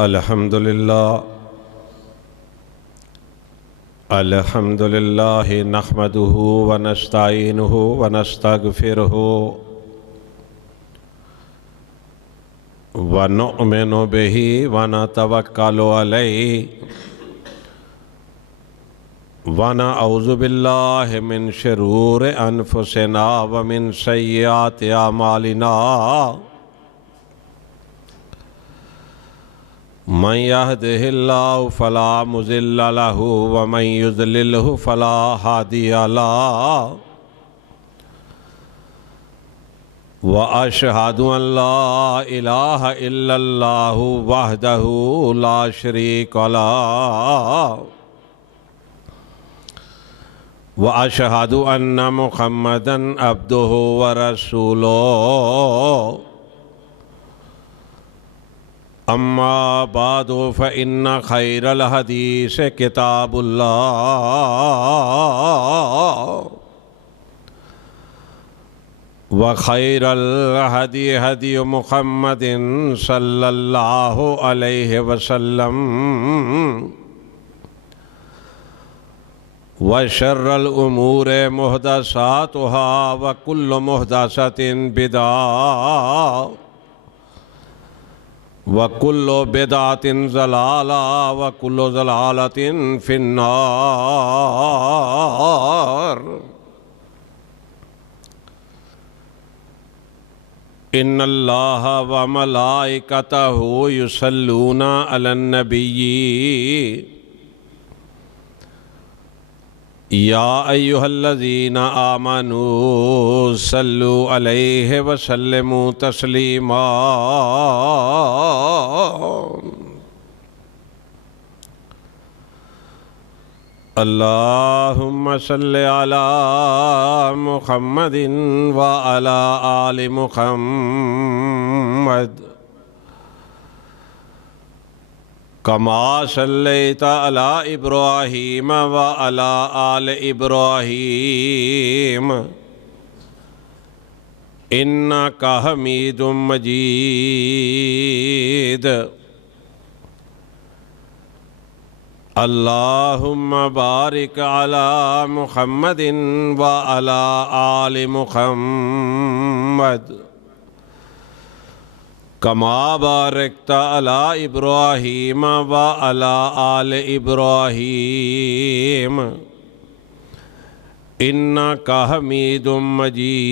अल्हम्दुलिल्लाह नहमदुहु व नस्तईनुहु व नस्तगफिरुहु व नुअमिनु बिही व नतवक्कलु अलैहि व नऊज़ु बिल्लाहि मिन शुरूरि अनफुसिना व मिन सय्यिआति अमालिना मन यहदिहिल्लाहु फला मुज़िल्ल लहु व मन युज़लिल्हु फला हादिय लहु व अशहदु अन ला इलाहा इल्लल्लाहु वहदहु ला शरीका लहु व अशहदु अन्न मुहम्मदन अब्दुहु व रसूलुहु अम्मा बादु फ़इन्ना खैरल हदीस किताबुल्लाह व खैरल हदी हदी मुहम्मदिन सल्लल्लाहु अलैहि वसल्लम व शर्रल उमूर मुहदसातुहा व कुल्लु मुहदसतिन बिदअह व कुल्लु बिदअतिन ज़लाला व कुल्लु ज़लालतिन फिन्नार। इन्नल्लाह व मलाइकतहु युसल्लूना अलन नबिय्यि या अय्युहल्लज़ीना आमनू सल्लु अलैहि व सल्लिमू तस्लीमा। अल्लाहुम्मा सल्लि अला मुहम्मदिन व अला आलि मुहम्मद कमा सल्लैता अला इब्राहीम व अला आलि इब्राहीम इन्नका हमीदुम मजीद। अल्लाहुम्मा बारिक अला मुहम्मदिन व अला आलि मुहम्मद कमा बारकता अला इब्राहीम व अला आलि इब्राहीम इन्नका हमीदुम मजीद।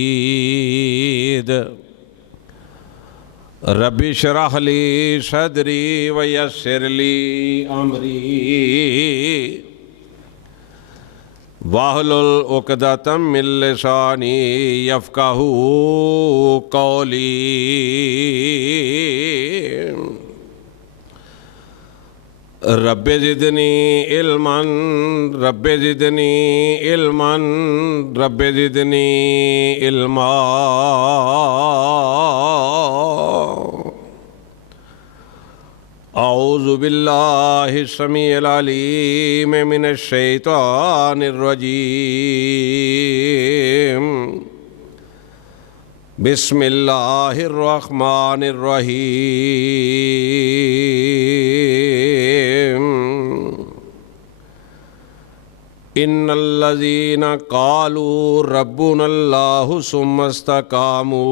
रब्बि इश्रह ली सदरी व यस्सिर ली अमरी वाहलुल उक़दतम मिन लिसानी यफ़क़हू क़ौली। Rabbi ज़िदनी इल्मन rabbi ज़िदनी इल्मन rabbi ज़िदनी इल्मा। औज़ु बिल्लाहि समीइल अलीम मिनश शैतानिर रजीम। बिस्मिल्लाहिर रहमानिर रहीम। इन्नल्लज़ीना क़ालू रब्बुनल्लाहु सुम्मा इस्तक़ामू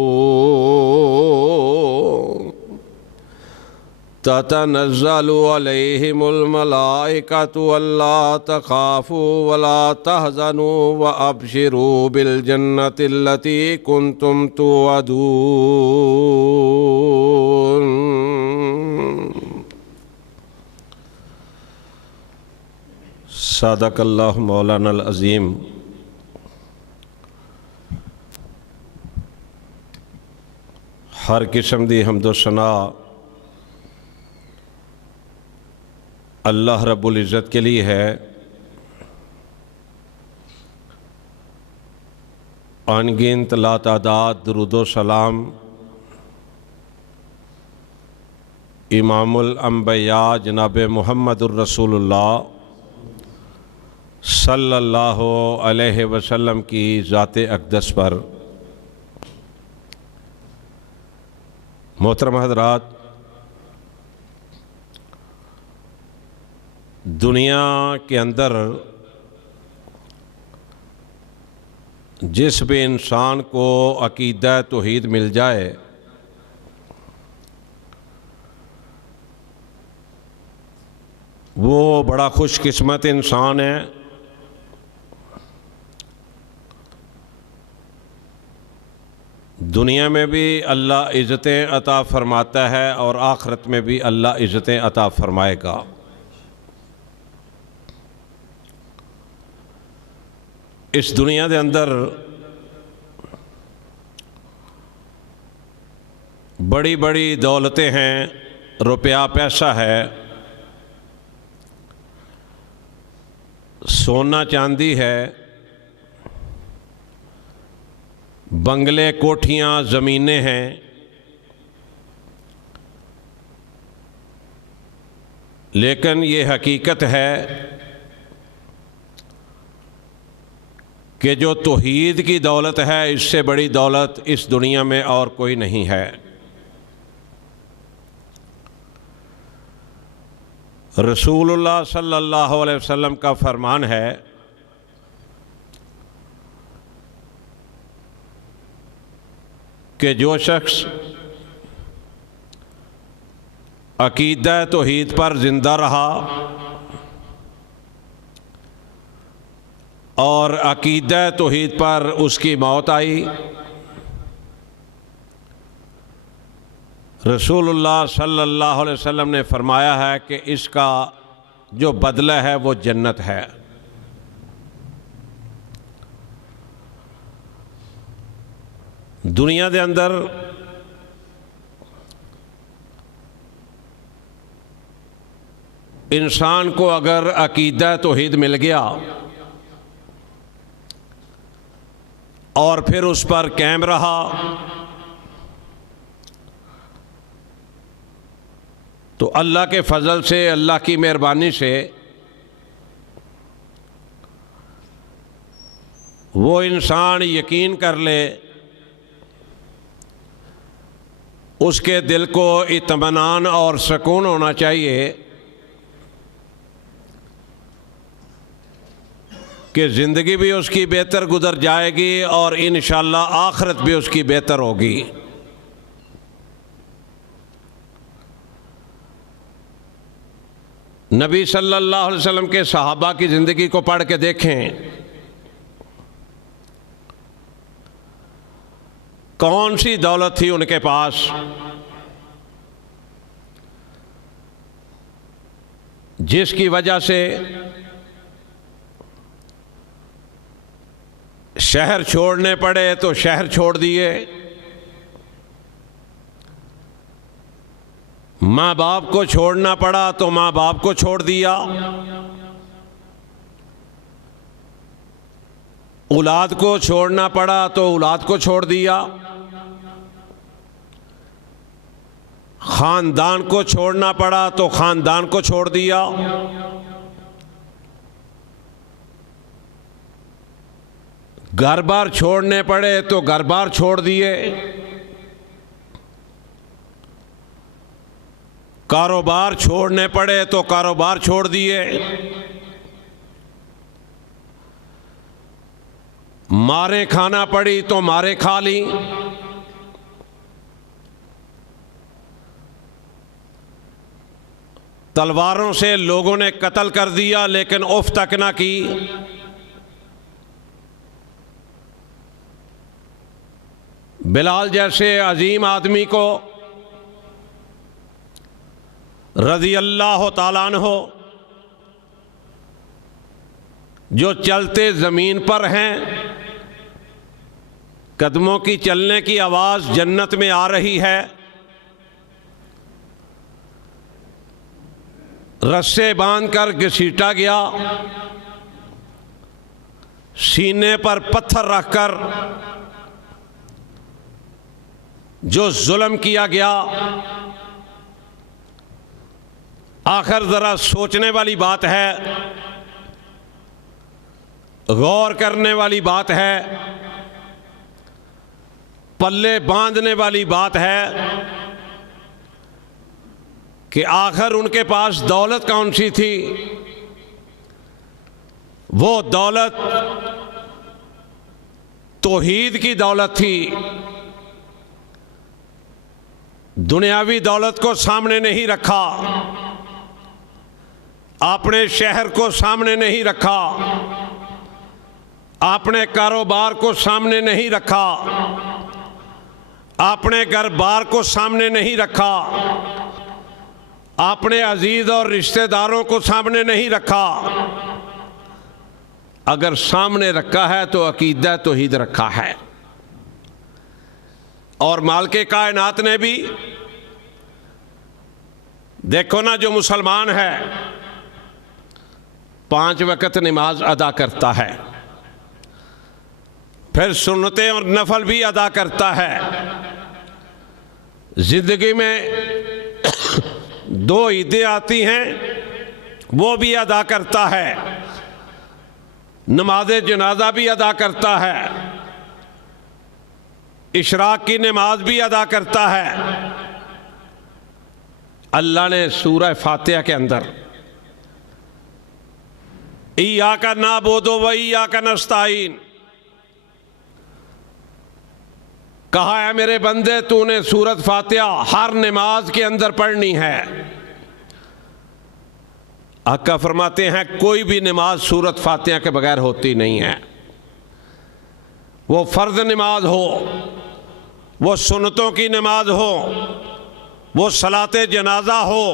ततनज़्ज़लु अलैहिमुल मलाइकतु अल्ला तख़ाफ़ू वला तहज़नू व अबशिरू बिल जन्नतिल्लती कुन्तुम तुअदून। सदक़ल्लाहु मौलानल अज़ीम। हर किस्म दी हम्दो सना अल्लाह रब्बुल इज़्ज़त के लिए है। अनगिनत लातादाद दुरूद व सलाम इमामुल अंबिया जनाब मुहम्मदुर रसूलुल्लाह सल्लल्लाहु अलैहि वसल्लम की ज़ात अक़दस पर। मोहतरम हज़रात, दुनिया के अंदर जिस भी इंसान को अकीदा तौहीद मिल जाए वो बड़ा खुशकिस्मत इंसान है। दुनिया में भी अल्लाह इज़्ज़तें अता फ़रमाता है और आखिरत में भी अल्लाह इज़्ज़तें अता फ़रमाएगा। इस दुनिया के अंदर बड़ी बड़ी दौलतें हैं, रुपया पैसा है, सोना चांदी है, बंगले कोठियाँ ज़मीनें हैं, लेकिन ये हकीकत है कि जो तौहीद की दौलत है इससे बड़ी दौलत इस दुनिया में और कोई नहीं है। रसूलुल्लाह सल्लल्लाहु अलैहि वसल्लम का फरमान है कि जो शख्स अकीदा तौहीद पर ज़िंदा रहा और अकीदा तौहीद पर उसकी मौत आई, रसूलुल्लाह सल्लल्लाहु अलैहि वसल्लम ने फरमाया है कि इसका जो बदला है वो जन्नत है। दुनिया के अंदर इंसान को अगर अकीदा तौहीद मिल गया और फिर उस पर कायम रहा तो अल्लाह के फजल से, अल्लाह की मेहरबानी से वो इंसान यकीन कर ले, उसके दिल को इत्मीनान और सुकून होना चाहिए कि ज़िंदगी भी उसकी बेहतर गुजर जाएगी और इंशाअल्लाह आखिरत भी उसकी बेहतर होगी। नबी सल्लल्लाहु अलैहि वसल्लम के सहाबा की ज़िंदगी को पढ़ के देखें, कौन सी दौलत थी उनके पास जिसकी वजह से शहर छोड़ने पड़े तो शहर छोड़ दिए, माँ बाप को छोड़ना पड़ा तो माँ बाप को छोड़ दिया, औलाद को छोड़ना पड़ा तो औलाद को छोड़ दिया, ख़ानदान को छोड़ना पड़ा तो ख़ानदान को छोड़ दिया, घर बार छोड़ने पड़े तो घर बार छोड़ दिए, कारोबार छोड़ने पड़े तो कारोबार छोड़ दिए, मारें खाना पड़ी तो मारें खा ली, तलवारों से लोगों ने कत्ल कर दिया लेकिन उफ तक ना की। बिलाल जैसे अजीम आदमी को रज़ी अल्लाह ताला अन्हु जो चलते ज़मीन पर हैं, कदमों की चलने की आवाज़ जन्नत में आ रही है, रस्से बांधकर घसीटा गया, सीने पर पत्थर रखकर जो जुल्म किया गया। आखिर ज़रा सोचने वाली बात है, गौर करने वाली बात है, पल्ले बांधने वाली बात है कि आखिर उनके पास दौलत कौन सी थी वो दौलत तौहीद की दौलत थी। दुनियावी दौलत को सामने नहीं रखा, अपने शहर को सामने नहीं रखा, अपने कारोबार को सामने नहीं रखा, अपने घर बार को सामने नहीं रखा, अपने अजीज और रिश्तेदारों को सामने नहीं रखा। अगर सामने रखा है तो अकीदा तौहीद रखा है। और मालिक कायनात ने भी, देखो ना, जो मुसलमान है 5 वक्त नमाज अदा करता है, फिर सुन्नतें और नफल भी अदा करता है, जिंदगी में 2 ईदें आती हैं वो भी अदा करता है, नमाज जनाजा भी अदा करता है, इशराक की नमाज भी अदा करता है। अल्लाह ने सूरह फातिहा के अंदर इय्याका नअबुदु व इय्याका नस्तईन कहा है, मेरे बंदे तूने सूरत फातिहा हर नमाज के अंदर पढ़नी है। आका फरमाते हैं कोई भी नमाज सूरत फातिहा के बगैर होती नहीं है। वो फ़र्ज नमाज हो, वो सुन्नतों की नमाज हो, वो सलाते जनाजा हो,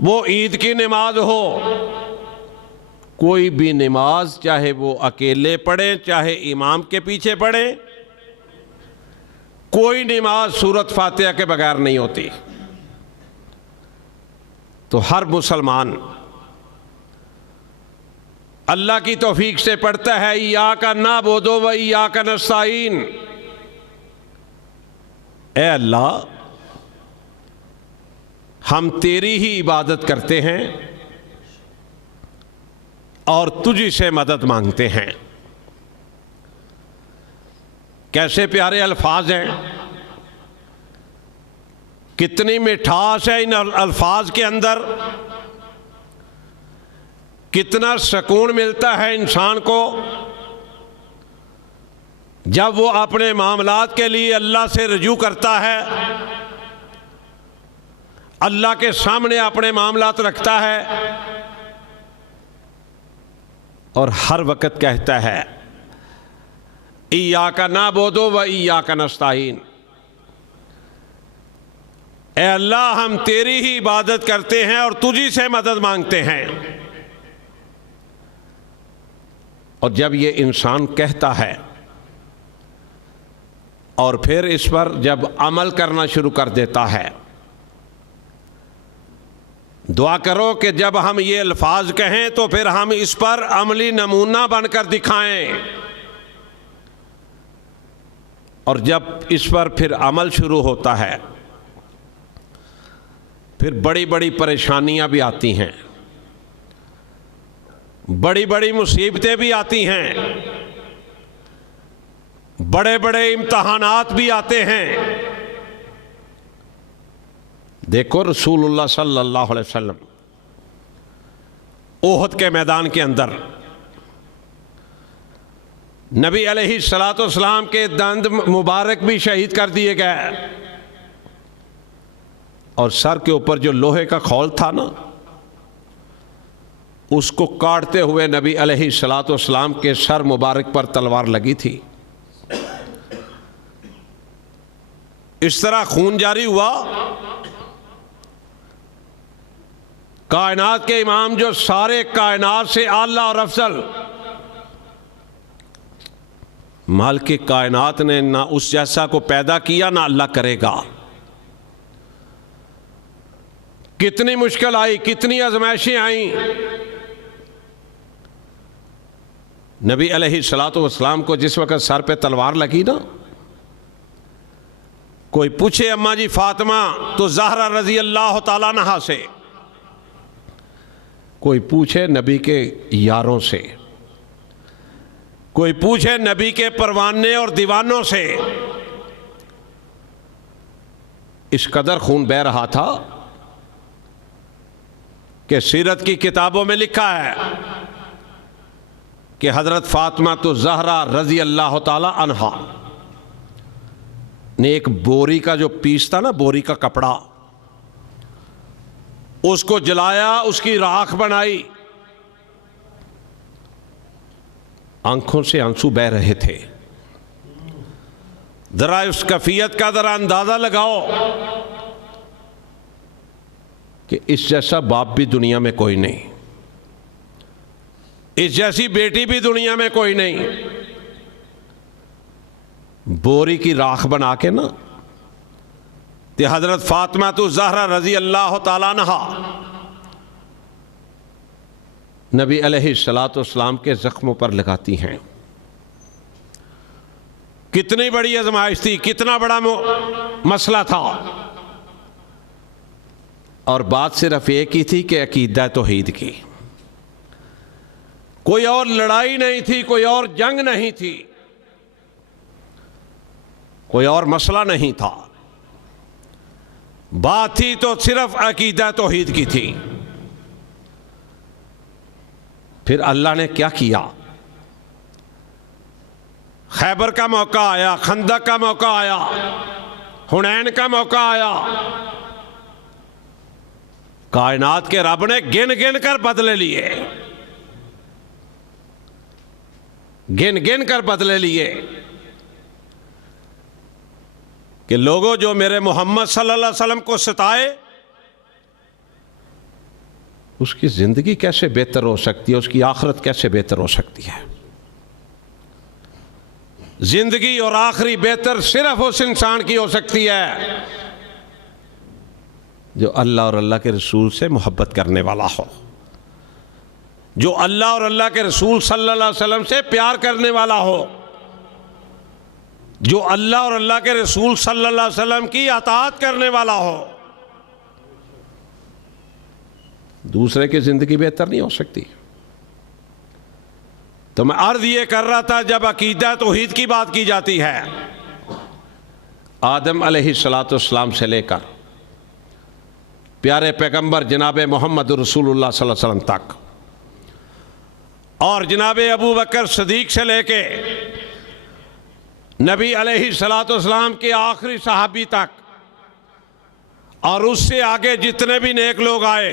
वो ईद की नमाज हो, कोई भी नमाज चाहे वो अकेले पढ़ें चाहे इमाम के पीछे पढ़ें, कोई नमाज सूरत फातिहा के बगैर नहीं होती। तो हर मुसलमान अल्लाह की तौफीक से पढ़ता है इय्याका नअबुदु व इय्याका नस्तईन। ए अल्लाह, हम तेरी ही इबादत करते हैं और तुझी से मदद मांगते हैं। कैसे प्यारे अल्फाज हैं, कितनी मिठास है इन अल्फाज के अंदर, कितना सुकून मिलता है इंसान को जब वो अपने मामलात के लिए अल्लाह से रजू करता है, अल्लाह के सामने अपने मामलात रखता है और हर वक्त कहता है इय्याका नअबुदु व इय्याका नस्तईन। ए अल्लाह, हम तेरी ही इबादत करते हैं और तुझी से मदद मांगते हैं। और जब ये इंसान कहता है और फिर इस पर जब अमल करना शुरू कर देता है, दुआ करो कि जब हम ये अल्फाज कहें तो फिर हम इस पर अमली नमूना बनकर दिखाएं, और जब इस पर फिर अमल शुरू होता है फिर बड़ी बड़ी परेशानियां भी आती हैं, बड़ी बड़ी मुसीबतें भी आती हैं, बड़े बड़े इम्तहानात भी आते हैं। देखो रसूलुल्लाह सल्लल्लाहु अलैहि वसल्लम ओहद के मैदान के अंदर नबी अलैहिस्सलातु वस्सलाम के दंद मुबारक भी शहीद कर दिए गए, और सर के ऊपर जो लोहे का खौल था ना, उसको काटते हुए नबी अलैहिस्सलातु वस्सलाम के सर मुबारक पर तलवार लगी थी। इस तरह खून जारी हुआ। कायनात के इमाम जो सारे कायनात से आला और अफजल, मालिक कायनात ने ना उस जैसा को पैदा किया ना अल्लाह करेगा। कितनी मुश्किल आई, कितनी आजमाइशें आई, नबी अलैहिस्सलातु वस्सलाम को जिस वक़्त सर पे तलवार लगी ना, कोई पूछे अम्मा जी फातिमा तो ज़हरा रज़ी अल्लाह ताला अन्हा से, कोई पूछे नबी के यारों से, कोई पूछे नबी के परवाने और दीवानों से। इस कदर खून बह रहा था कि सीरत की किताबों में लिखा है कि हज़रत फ़ातिमा तो ज़हरा रज़ी अल्लाह ताला अन्हा ने एक बोरी का जो पीस था ना, बोरी का कपड़ा, उसको जलाया, उसकी राख बनाई, आंखों से आंसू बह रहे थे। जरा उस कैफियत का जरा अंदाजा लगाओ कि इस जैसा बाप भी दुनिया में कोई नहीं, इस जैसी बेटी भी दुनिया में कोई नहीं। बोरी की राख बना के ना, ते हजरत फातिमा तो ज़हरा रज़ी अल्लाह ताला अन्हा नबी अलैहिस्सलातु वस्सलाम के ज़ख्मों पर लगाती हैं। कितनी बड़ी आज़माइश थी, कितना बड़ा मसला था। और बात सिर्फ एक ही थी कि अकीदा तौहीद की, कोई और लड़ाई नहीं थी, कोई और जंग नहीं थी, कोई और मसला नहीं था। बात थी तो सिर्फ अकीदा तौहीद की थी। फिर अल्लाह ने क्या किया? खैबर का मौका आया, खंदक का मौका आया, हुनैन का मौका आया। कायनात के रब ने गिन गिन कर बदले लिए, गिन गिन कर बदले लिए कि लोगों जो मेरे मोहम्मद सल्लल्लाहु अलैहि वसल्लम को सताए, उसकी जिंदगी कैसे बेहतर हो सकती है, उसकी आखिरत कैसे बेहतर हो सकती है। जिंदगी और आखिरी बेहतर सिर्फ उस इंसान की हो सकती है जो अल्लाह और अल्लाह के रसूल से मोहब्बत करने वाला हो, जो अल्लाह और अल्लाह के रसूल सल्लल्लाहु अलैहि वसल्लम से प्यार करने वाला हो, जो अल्लाह और अल्लाह के रसूल सल्लल्लाहु अलैहि वसल्लम की अताअत करने वाला हो। दूसरे की जिंदगी बेहतर नहीं हो सकती। तो मैं अर्ज ये कर रहा था, जब अकीदा तौहीद की बात की जाती है, आदम अलैहिस्सलातु वस्सलाम से लेकर प्यारे पैगंबर जनाब मोहम्मद रसूलुल्लाह सल्लल्लाहु अलैहि वसल्लम तक, और जनाब अबू बकर सिद्दीक से लेके नबी अलैहिस्सलातु वस्सलाम के आखिरी सहाबी तक, और उससे आगे जितने भी नेक लोग आए,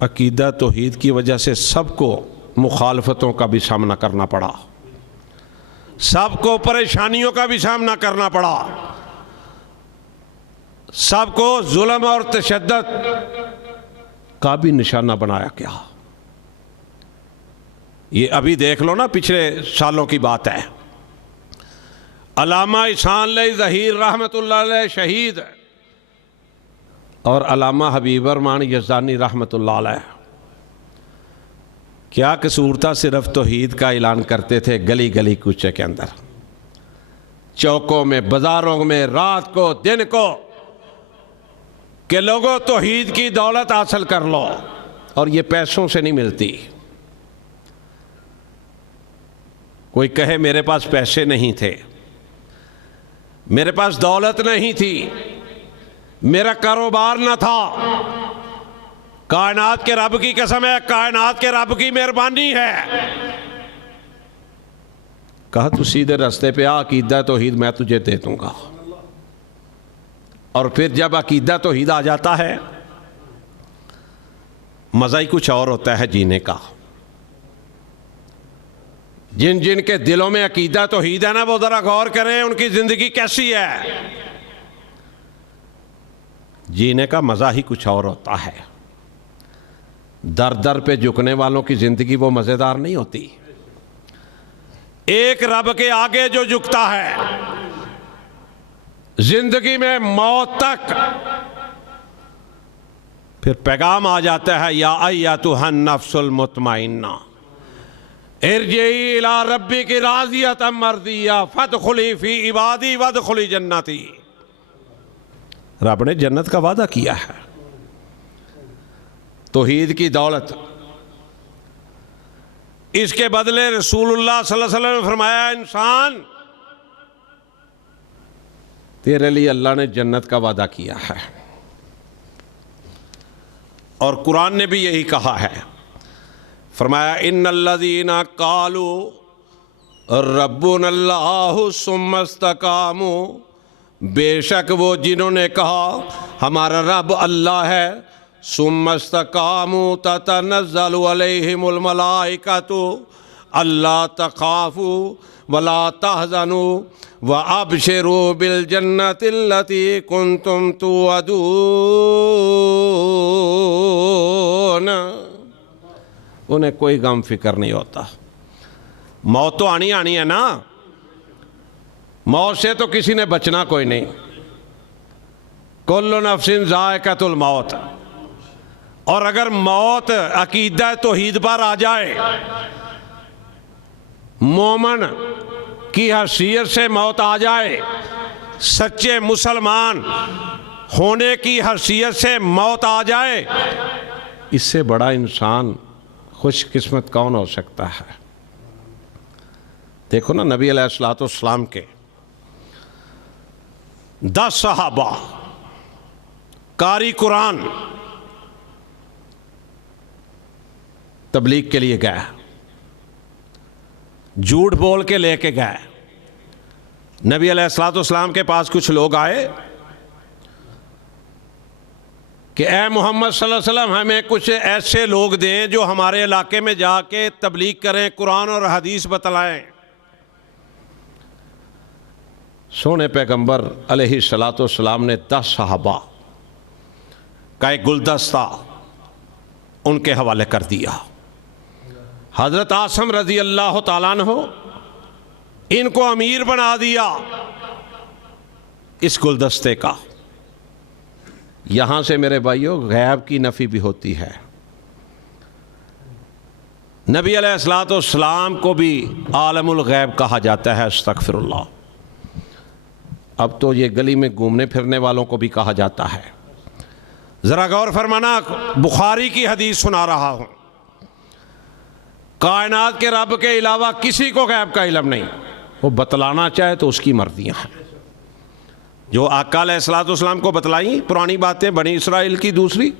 अकीदा तौहीद की वजह से सबको मुखालफतों का भी सामना करना पड़ा, सबको परेशानियों का भी सामना करना पड़ा, सबको जुल्म और तशद्दुद का भी निशाना बनाया गया। ये अभी देख लो ना, पिछले सालों की बात है। अल्लामा इहसान ज़हीर रहमतुल्लाह अलैह शहीद और अल्लामा हबीब रहमान यज़दानी रहमतुल्लाह अलैह, क्या कसूर था? सिर्फ तौहीद का ऐलान करते थे गली गली कूचे के अंदर, चौकों में, बाजारों में, रात को दिन को, कि लोगों तौहीद की दौलत हासिल कर लो, और ये पैसों से नहीं मिलती। कोई कहे मेरे पास पैसे नहीं थे, मेरे पास दौलत नहीं थी, मेरा कारोबार न था, कायनात के रब की कसम है, कायनात के रब की मेहरबानी है। कहा तू सीधे रास्ते पे आ, अकीदा तौहीद मैं तुझे दे दूंगा। और फिर जब अकीदा तौहीद आ जाता है, मज़ा ही कुछ और होता है जीने का। जिन जिन के दिलों में अकीदा तौहीद है ना, वो ज़रा गौर करें उनकी ज़िंदगी कैसी है। जीने का मज़ा ही कुछ और होता है। दर दर पे झुकने वालों की ज़िंदगी वो मज़ेदार नहीं होती। एक रब के आगे जो झुकता है, जिंदगी में मौत तक, फिर पैगाम आ जाता है, या अय्यतुहन नफ्सुल मुतमइन्ना इरजिई इला रब्बिकी राज़ियतम मर्दिया फदखुली फी इबादी वदखुली जन्नती। रब ने जन्नत का वादा किया है। तौहीद की दौलत, इसके बदले रसूलुल्लाह सल्लल्लाहु अलैहि वसल्लम ने फरमाया, इंसान तेरे लिए अल्लाह ने जन्नत का वादा किया है। और कुरान ने भी यही कहा है, फरमाया इन्नल्लज़ीना क़ालू रब्बुनल्लाहु सुम्मा इस्तक़ामू, बेशक वो जिन्होंने कहा हमारा रब अल्लाह है, सुम्मा इस्तक़ामू ततनज़्ज़लु अलैहिमुल मलाइकतु अल्ला तख़ाफ़ू वला तहज़नू व अबशिरू बिल जन्नतिल्लती कुंतुम तुअदून। उन्हें कोई गम फिक्र नहीं होता। मौत तो आनी आनी है ना, मौत से तो किसी ने बचना कोई नहीं। कुल्लु नफ्सिन ज़ाइक़तुल मौत। और अगर मौत अकीदा तौहीद पर आ जाए, मोमन की हैसियत से मौत आ जाए, सच्चे मुसलमान होने की हैसियत से मौत आ जाए, इससे बड़ा इंसान खुशकिस्मत कौन हो सकता है। देखो ना, नबी अलैहिस्सलाम के 10 सहाबा कारी कुरान तबलीग के लिए गए, झूठ बोल के लेके गए। नबी अलैहिस्सलाम के पास कुछ लोग आए कि ए मोहम्मद सल्लल्लाहु अलैहि वसल्लम, हमें कुछ ऐसे लोग दें जो हमारे इलाके में जाके तबलीग करें, कुरान और हदीस बतलाएं। सोने पैगंबर अलैहिस्सलाम ने 10 सहाबा का एक गुलदस्ता उनके हवाले कर दिया। हज़रत आसम रज़ी अल्लाह ताला अन्हु इनको अमीर बना दिया इस गुलदस्ते का। यहाँ से मेरे भाइयों गैब की नफ़ी भी होती है। नबी अलैहिस्सलाम को भी आलमुल गैब कहा जाता है, अस्तग़फिरुल्लाह। अब तो ये गली में घूमने फिरने वालों को भी कहा जाता है। ज़रा गौर फरमाना, बुखारी की हदीस सुना रहा हूँ। कायनात के रब के अलावा किसी को गैब का इल्म नहीं, वो बतलाना चाहे तो उसकी मर्जियाँ हैं। जो आका अलैहिस्सलाम को बतलाई पुरानी बातें बनी इसराइल की, दूसरी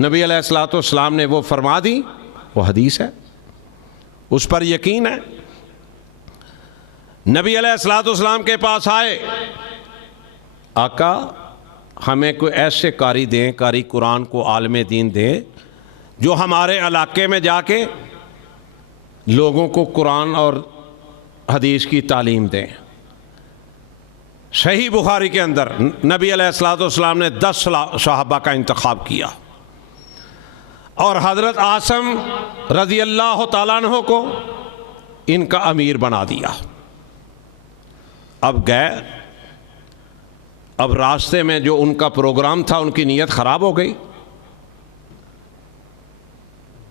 नबी अलैहिस्सलाम ने वो फरमा दी, वो हदीस है, उस पर यकीन है। नबी अलैहिस्सलाम के पास आए, आका हमें कोई ऐसे कारी दें, कारी कुरान को आलम दीन दें जो हमारे इलाके में जाके लोगों को कुरान और हदीस की तालीम दें। सही बुखारी के अंदर नबी अलैहिस्सलाम ने 10 सहाबा का इंतखाब किया और हज़रत आसम रज़ी अल्लाह ताला अन्हु को इनका अमीर बना दिया। अब गए, अब रास्ते में जो उनका प्रोग्राम था, उनकी नीयत ख़राब हो गई।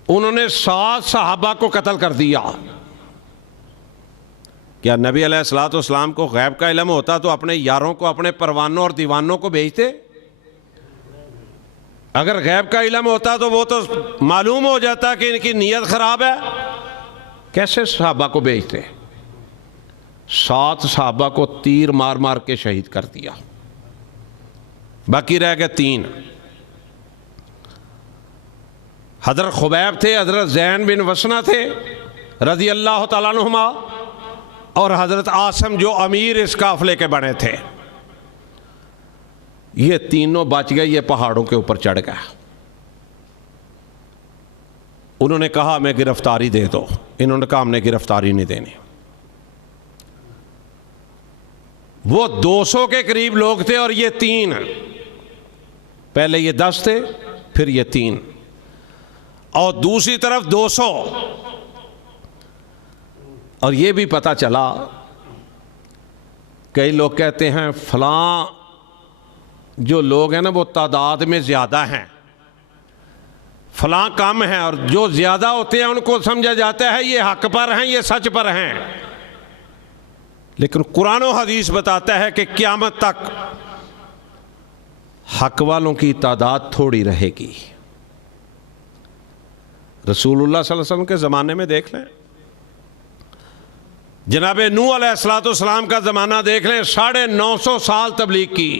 उन्होंने 7 सहाबा को कत्ल कर दिया। क्या नबी अलैहिस्सलाम को गैब का इल्म होता तो अपने यारों को, अपने परवानों और दीवानों को भेजते? अगर गैब का इल्म होता तो वो तो मालूम हो जाता कि इनकी नीयत ख़राब है, कैसे सहाबा को भेजते? 7 सहाबा को तीर मार मार के शहीद कर दिया, बाकी रह गए 3। हज़रत खुबैब थे, हज़रत ज़ैन बिन वसना थे रज़ी अल्लाह ताला अन्हुमा, और हज़रत आसम जो अमीर इस काफ़िले के बने थे। ये तीनों बच गए, ये पहाड़ों के ऊपर चढ़ गए। उन्होंने कहा हमें गिरफ्तारी दे दो, इन्होंने कहा हमने गिरफ्तारी नहीं देनी। वो 200 के करीब लोग थे और ये 3, पहले ये 10 थे, फिर ये 3, और दूसरी तरफ 200। और ये भी पता चला, कई लोग कहते हैं फलां जो लोग हैं ना वो तादाद में ज़्यादा हैं, फलां कम है, और जो ज़्यादा होते हैं उनको समझा जाता है ये हक पर हैं, ये सच पर हैं। लेकिन कुरान और हदीस बताता है कि क़यामत तक हक वालों की तादाद थोड़ी रहेगी। रसूलुल्लाह सल्लल्लाहु अलैहि वसल्लम के ज़माने में देख लें, जनाब नूह अलैहिस्सलाम का ज़माना देख लें, 950 साल तबलीग की,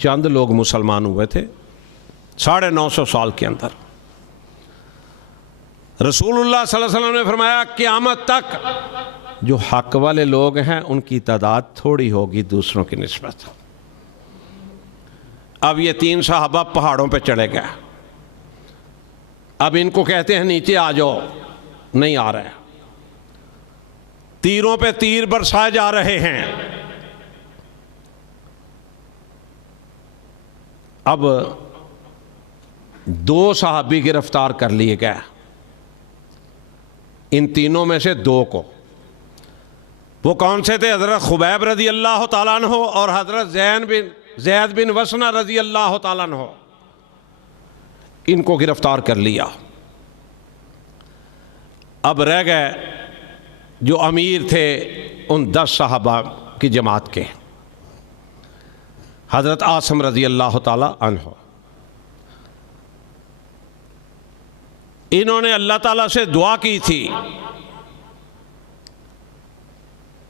चंद लोग मुसलमान हुए थे 950 साल के अंदर। रसूलुल्लाह सल्लल्लाहु अलैहि वसल्लम ने फरमाया क़यामत तक जो हक वाले लोग हैं उनकी तादाद थोड़ी होगी दूसरों की निस्बत। अब ये 3 सहाबा पहाड़ों पे चढ़े गए, अब इनको कहते हैं नीचे आ जाओ, नहीं आ रहे, तीरों पे तीर बरसाए जा रहे हैं। अब 2 सहाबी गिरफ्तार कर लिए गए, इन तीनों में से 2 को। वो कौन से थे? हज़रत खुबैब रज़ी अल्लाह ताला अन्हु और हज़रत ज़ैद बिन वसना रज़ी अल्लाह ताला अन्हु, इनको गिरफ्तार कर लिया। अब रह गए जो अमीर थे उन 10 सहाबा की जमात के, हज़रत आसिम रज़ी अल्लाह ताला अन्हु। इन्होंने अल्लाह ताला से दुआ की थी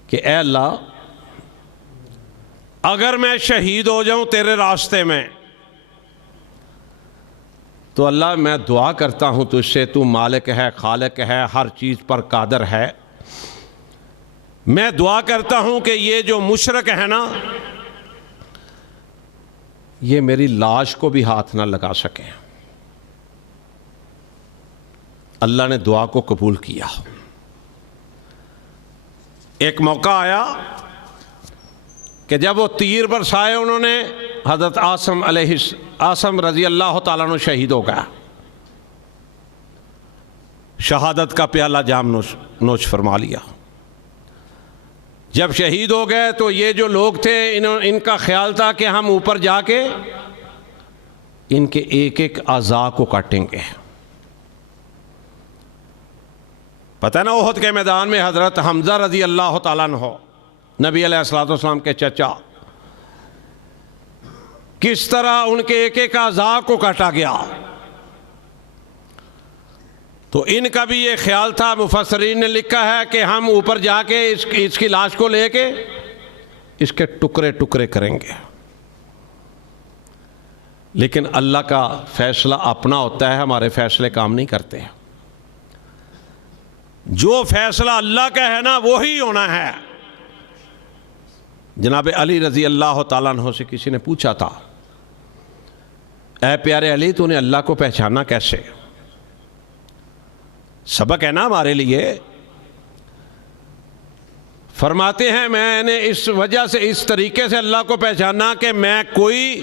कि ऐ अल्लाह, अगर मैं शहीद हो जाऊं तेरे रास्ते में तो अल्लाह मैं दुआ करता हूं तुझसे, तू मालिक है, खालिक है, हर चीज़ पर कादर है। मैं दुआ करता हूं कि ये जो मुशरक है ना, ये मेरी लाश को भी हाथ ना लगा सके। अल्लाह ने दुआ को कबूल किया। एक मौका आया कि जब वो तीर बरसाए उन्होंने, हज़रत आसिम रज़ी अल्लाह ताला अन्हु शहीद हो गया, शहादत का प्याला जाम नोश फरमा लिया। जब शहीद हो गए तो ये जो लोग थे इनका ख्याल था कि हम ऊपर जाके इनके एक एक अज़ा को काटेंगे। पता है ना, ओहद के मैदान में हज़रत हमज़ा रज़ी अल्लाह ताला अन्हु, नबी अलैहिस्सलातु वस्सलाम के चचा, किस तरह उनके एक एक अज़ा को काटा गया। तो इनका भी ये ख्याल था, मुफस्सरीन ने लिखा है कि हम ऊपर जाके इसकी लाश को लेके इसके टुकड़े टुकड़े करेंगे। लेकिन अल्लाह का फैसला अपना होता है, हमारे फैसले काम नहीं करते। जो फैसला अल्लाह का है ना वो ही होना है। जनाब अली रज़ी अल्लाह ताला अन्हु से किसी ने पूछा था, ऐ प्यारे अली, तूने अल्लाह को पहचाना कैसे? सबक है ना हमारे लिए। फरमाते हैं मैंने इस वजह से, इस तरीके से अल्लाह को पहचाना कि मैं कोई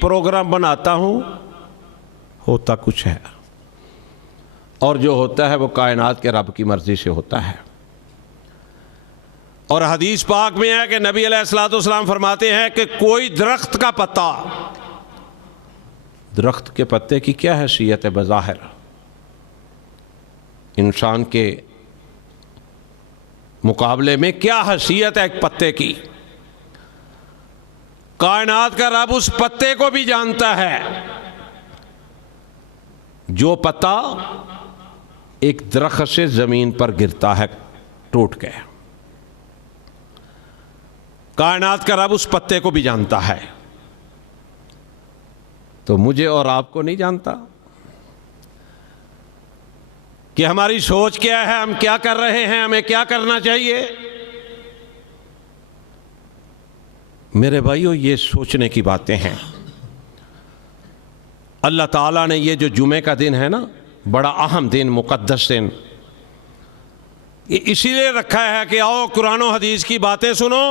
प्रोग्राम बनाता हूँ, होता कुछ है, और जो होता है वो कायनात के रब की मर्ज़ी से होता है। और हदीस पाक में है कि नबी अलैहिस्सलातु वस्सलाम फरमाते हैं कि कोई दरख्त का पत्ता, दरख्त के पत्ते की क्या हैसियत है बज़ाहिर, इंसान के मुकाबले में क्या हैसियत है एक पत्ते की, कायनात का रब उस पत्ते को भी जानता है। जो पत्ता एक दरख्त से ज़मीन पर गिरता है टूट के, कायनात का रब उस पत्ते को भी जानता है। तो मुझे और आपको नहीं जानता कि हमारी सोच क्या है, हम क्या कर रहे हैं, हमें क्या करना चाहिए। मेरे भाइयों, ये सोचने की बातें हैं। अल्लाह ताला ने ये जो जुमे का दिन है ना, बड़ा अहम दिन, मुक़द्दस दिन, ये इसीलिए रखा है कि आओ कुरान और हदीस की बातें सुनो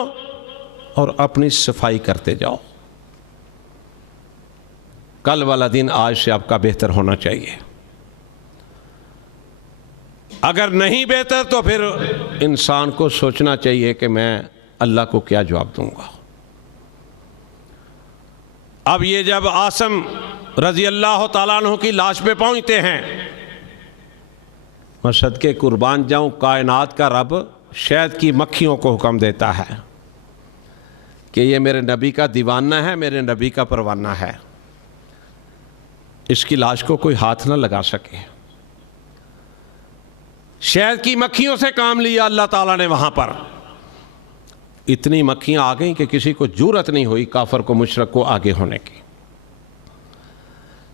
और अपनी सफाई करते जाओ। कल वाला दिन आज से आपका बेहतर होना चाहिए। अगर नहीं बेहतर तो फिर इंसान को सोचना चाहिए कि मैं अल्लाह को क्या जवाब दूंगा। अब ये जब आसिम रज़ी अल्लाह ताला अन्हु की लाश पे पहुंचते हैं, मैं सदके कुर्बान जाऊं, कायनात का रब शहद की मक्खियों को हुक्म देता है कि ये मेरे नबी का दीवाना है, मेरे नबी का परवाना है, इसकी लाश को कोई हाथ ना लगा सके। शहद की मक्खियों से काम लिया अल्लाह ताला ने वहां पर। इतनी मक्खियां आ गई कि किसी को जुर्रत नहीं हुई काफर को, मुशरक को आगे होने की।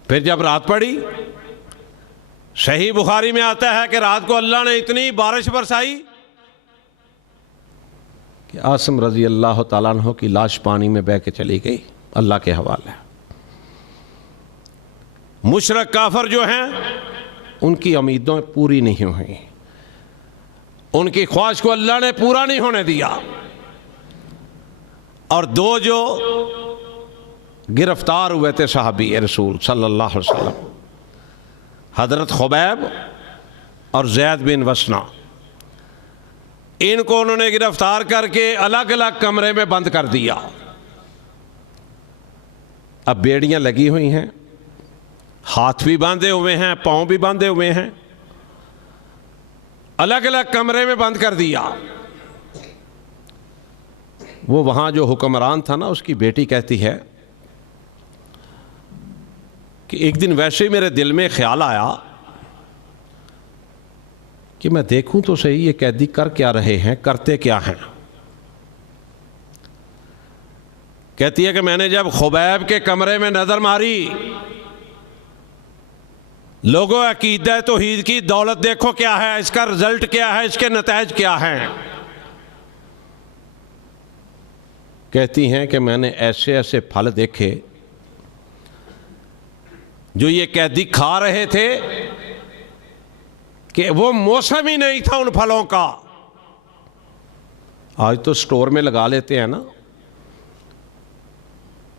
फिर जब रात पड़ी सही बुखारी में आता है कि रात को अल्लाह ने इतनी बारिश बरसाई कि आसिम रजी अल्लाह तआला अन्हु की लाश पानी में बह के चली गई। अल्लाह के हवाले। मुशरक काफर जो हैं उनकी उम्मीदें पूरी नहीं हुई, उनकी ख्वाहिश को अल्लाह ने पूरा नहीं होने दिया। और दो जो गिरफ्तार हुए थे सहाबी रसूल सल्लल्लाहु अलैहि वसल्लम, हज़रत खुबैब और ज़ैद बिन वसना, इनको उन्होंने गिरफ्तार करके अलग अलग कमरे में बंद कर दिया। अब बेड़ियां लगी हुई हैं, हाथ भी बांधे हुए हैं, पांव भी बांधे हुए हैं, अलग अलग कमरे में बंद कर दिया। वो वहां जो हुक्मरान था ना, उसकी बेटी कहती है कि एक दिन वैसे ही मेरे दिल में ख्याल आया कि मैं देखूं तो सही ये कैदी कर क्या रहे हैं, करते क्या हैं। कहती है कि मैंने जब खुबैब के कमरे में नजर मारी, लोगों अकीदा तौहीद की दौलत देखो क्या है, इसका रिजल्ट क्या है, इसके नताइज क्या हैं। कहती हैं कि मैंने ऐसे ऐसे फल देखे जो ये कैदी खा रहे थे कि वो मौसम ही नहीं था उन फलों का। आज तो स्टोर में लगा लेते हैं ना,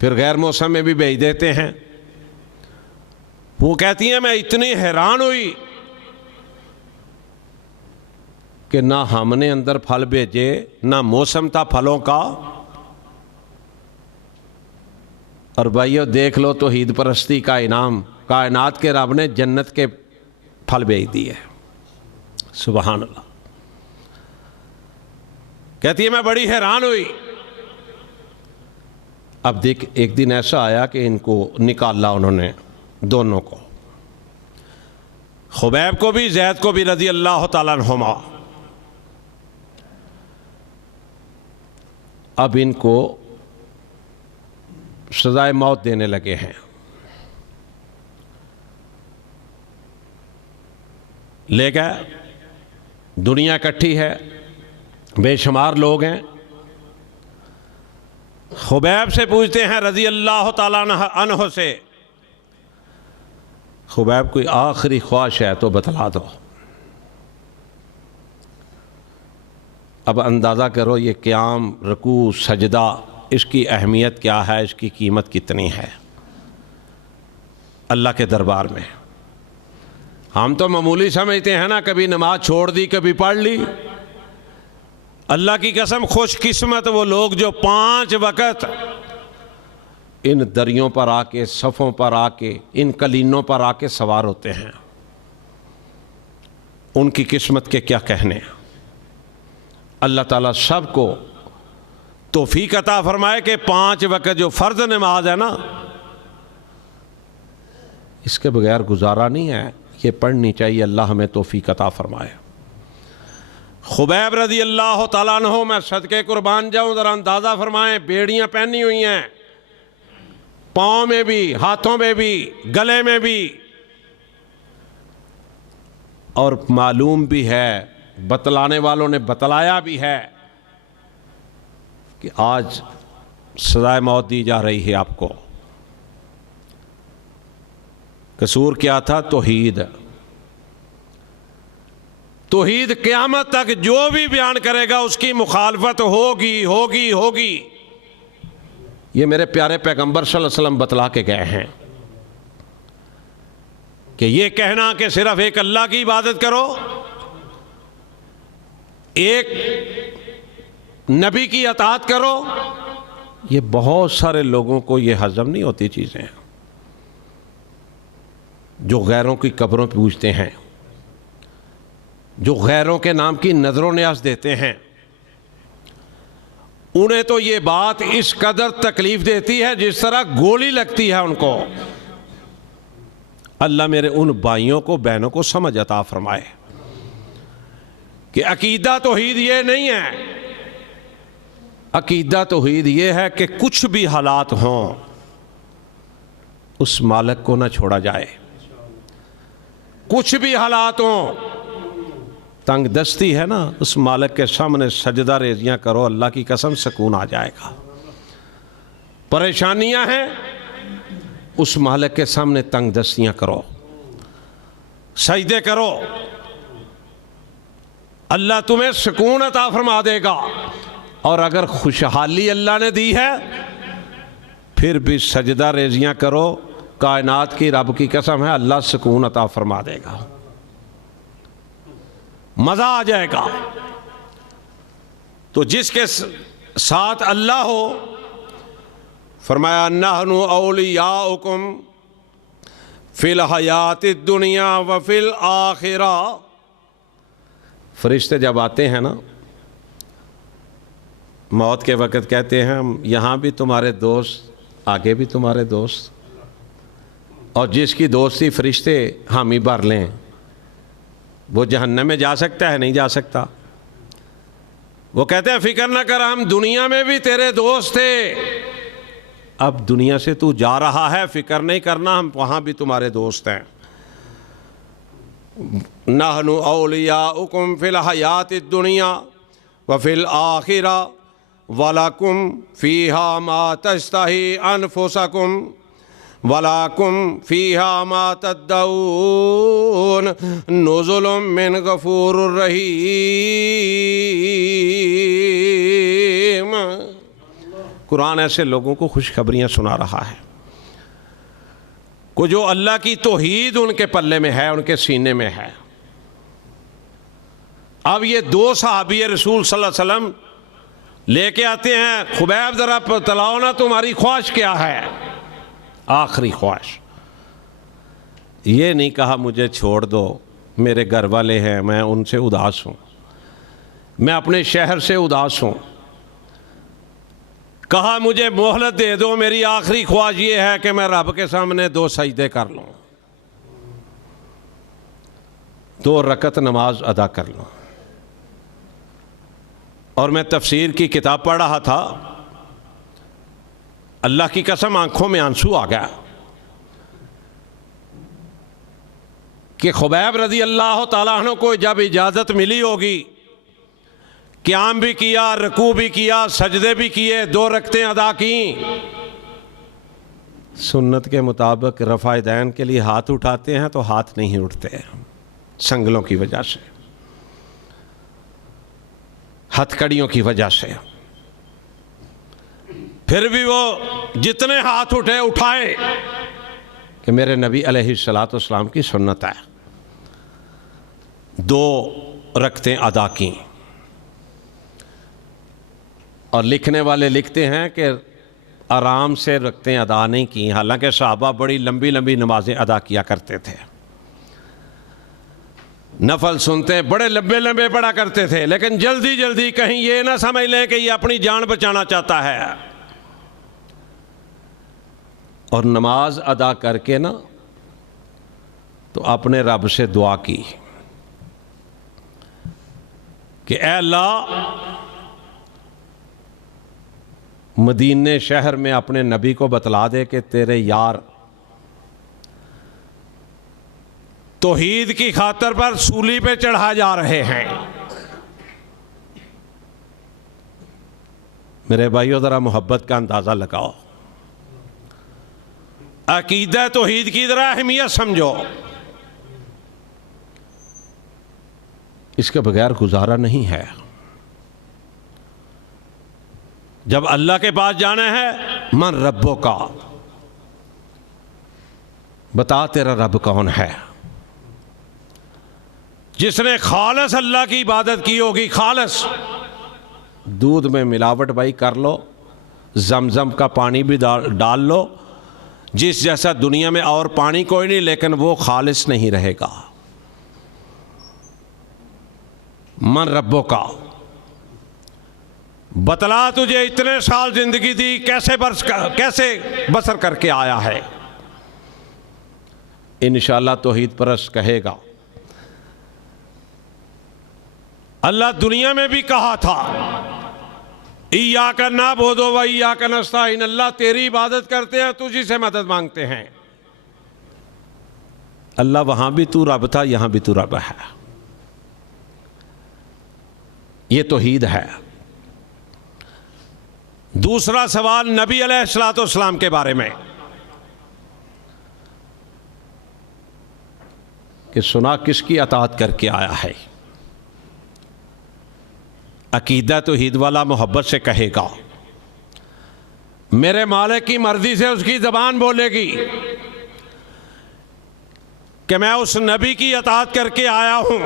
फिर गैर मौसम में भी बेच देते हैं। वो कहती हैं मैं इतनी हैरान हुई कि ना हमने अंदर फल भेजे, ना मौसम था फलों का। और भाइयों देख लो तौहीद परस्ती का इनाम, कायनात के रब ने जन्नत के फल भेज दिए। सुभान अल्लाह। कहती है मैं बड़ी हैरान हुई। अब देख, एक दिन ऐसा आया कि इनको निकाला उन्होंने, दोनों को, खुबैब को भी ज़ैद को भी रज़ी अल्लाह तआला अन्हुमा। अब इनको सजाए मौत देने लगे हैं। ले गए, दुनिया इकट्ठी है, बेशुमार लोग हैं। खुबैब से पूछते हैं रज़ी अल्लाह तआला अन्हु से, खुबैब कोई आखिरी ख्वाहिश है तो बतला दो। अब अंदाज़ा करो ये क़याम, रुकू, सजदा, इसकी अहमियत क्या है, इसकी कीमत कितनी है अल्लाह के दरबार में। हम तो मामूली समझते हैं ना, कभी नमाज छोड़ दी, कभी पढ़ ली। अल्लाह की कसम खुशकिस्मत वो लोग जो 5 वक़्त इन दरियों पर आके, सफ़ों पर आके, इन कलीनों पर आके सवार होते हैं। उनकी किस्मत के क्या कहने। अल्लाह ताला सबको तौफीक अता फरमाए कि 5 वक़्त जो फ़र्ज़ नमाज है ना, इसके बगैर गुजारा नहीं है, ये पढ़नी चाहिए। अल्लाह हमें तौफीक अता फरमाए। खुबैब रज़ी अल्लाह तआला अन्हु, मैं सदके कुर्बान जाऊँ, ज़रा अंदाज़ा फरमाएँ, बेड़ियाँ पहनी हुई हैं, पाँव में भी, हाथों में भी, गले में भी, और मालूम भी है, बतलाने वालों ने बतलाया भी है कि आज सज़ाए मौत दी जा रही है आपको। कसूर क्या था? तौहीद। तौहीद क़यामत तक जो भी बयान करेगा उसकी मुखालफत होगी होगी होगी। ये मेरे प्यारे पैगंबर सल्लल्लाहु अलैहि वसल्लम बतला के गए हैं कि ये कहना कि सिर्फ एक अल्लाह की इबादत करो, एक नबी की अताअत करो, ये बहुत सारे लोगों को ये हजम नहीं होती चीज़ें। जो गैरों की कब्रों पे पूजते हैं, जो गैरों के नाम की नजरों न्याज देते हैं, उन्हें तो ये बात इस कदर तकलीफ देती है जिस तरह गोली लगती है उनको। अल्लाह मेरे उन भाइयों को, बहनों को समझ अता फरमाए कि अकीदा तौहीद ये नहीं है। अकीदा तौहीद ये है कि कुछ भी हालात हों, उस मालिक को ना छोड़ा जाए, कुछ भी हालात हों, तंग दस्ती है ना, उस मालिक के सामने सजदा रेजियां करो, अल्लाह की कसम सुकून आ जाएगा। परेशानियां हैं, उस मालिक के सामने तंग दस्तियां करो, सजदे करो, अल्लाह तुम्हें सुकून अता फरमा देगा। और अगर खुशहाली अल्लाह ने दी है फिर भी सजदा रेजियां करो, कायनात की रब की कसम है अल्लाह सुकून अता फरमा देगा, मजा आ जाएगा। तो जिसके साथ अल्लाह हो, फरमाया नहनु औलियाउकुम फिल हयातिद दुनिया व फिल आखिरा। फरिश्ते जब आते हैं ना मौत के वक़्त, कहते हैं हम यहाँ भी तुम्हारे दोस्त, आगे भी तुम्हारे दोस्त, और जिसकी दोस्ती फरिश्ते हामी भर लें वो जहन्नम में जा सकता है? नहीं जा सकता। वो कहते हैं फिक्र न कर, हम दुनिया में भी तेरे दोस्त थे, अब दुनिया से तू जा रहा है, फिक्र नहीं करना, हम वहाँ भी तुम्हारे दोस्त हैं। नहनु औलियाउकुम फिल हयातिद दुनिया व फिल आखिरा वलाकुम फीहा मा तश्तही अनफुसकुम वलाकुम फीहा मा तद्दऊन नुज़ुलुम मिन गफूरुर रहीम। कुरान ऐसे लोगों को खुशखबरियाँ सुना रहा है को जो अल्लाह की तौहीद उनके पल्ले में है, उनके सीने में है। अब ये दो सहाबी रसूल सल्लल्लाहु अलैहि वसल्लम लेके आते हैं, खुबैब ज़रा तलाओ ना तुम्हारी ख्वाहिश क्या है, आखिरी ख्वाहिश। ये नहीं कहा मुझे छोड़ दो, मेरे घर वाले हैं, मैं उनसे उदास हूँ, मैं अपने शहर से उदास हूँ। कहा मुझे मोहलत दे दो, मेरी आखिरी ख्वाहिश ये है कि मैं रब के सामने 2 सजदे कर लूँ, 2 रकत नमाज अदा कर लूँ। और मैं तफसीर की किताब पढ़ रहा था, अल्लाह की कसम आंखों में आंसू आ गया कि खुबैब रज़ी अल्लाह ताला अन्हु को जब इजाज़त मिली होगी, क़याम भी किया, रुकू भी किया, सजदे भी किए, 2 रकतें अदा की, सुन्नत के मुताबिक रफ़ा दैन के लिए हाथ उठाते हैं तो हाथ नहीं उठते संगलों की वजह से, हथकड़ियों की वजह से। फिर भी वो जितने हाथ उठाए कि मेरे नबी अलैहिस्सलातु वस्सलाम की सुन्नत है, 2 रकतें अदा की। और लिखने वाले लिखते हैं कि आराम से रकतें अदा नहीं की, हालांकि सहाबा बड़ी लंबी लंबी नमाजें अदा किया करते थे, नफल सुनते बड़े लंबे लंबे पढ़ा करते थे, लेकिन जल्दी जल्दी कहीं ये ना समझ लें कि ये अपनी जान बचाना चाहता है। और नमाज अदा करके ना तो अपने रब से दुआ की कि ऐ अल्लाह, मदीने शहर में अपने नबी को बतला दे कि तेरे यार तौहीद की खातर पर सूली पे चढ़ा जा रहे हैं। मेरे भाइयों ज़रा मोहब्बत का अंदाज़ा लगाओ, अकीदा तौहीद की ज़रा अहमियत समझो, इसके बगैर गुजारा नहीं है। जब अल्लाह के पास जाना है, मन रब्बो का, बता तेरा रब कौन है। जिसने खालस अल्लाह की इबादत की होगी, खालस, दूध में मिलावट भाई कर लो, जमजम का पानी भी डाल लो, जिस जैसा दुनिया में और पानी कोई नहीं, लेकिन वो खालिस नहीं रहेगा। मन रब्बो का, बतला तुझे इतने साल जिंदगी दी, कैसे बसर करके आया है। इंशाअल्लाह तौहीद परस्त कहेगा। अल्लाह दुनिया में भी कहा था, इय्याका नअबुदु व इय्याका नस्तईन, अल्लाह तेरी इबादत करते हैं, तुझी से मदद मांगते हैं। अल्लाह वहाँ भी तू रब था, यहाँ भी तू रब है। ये तौहीद है। दूसरा सवाल नबी अलैहिस्सलाम के बारे में कि सुना किसकी अताअत करके आया है। अकीदा तौहीद वाला मोहब्बत से कहेगा, मेरे मालिक की मर्जी से उसकी ज़बान बोलेगी कि मैं उस नबी की अताअत करके आया हूं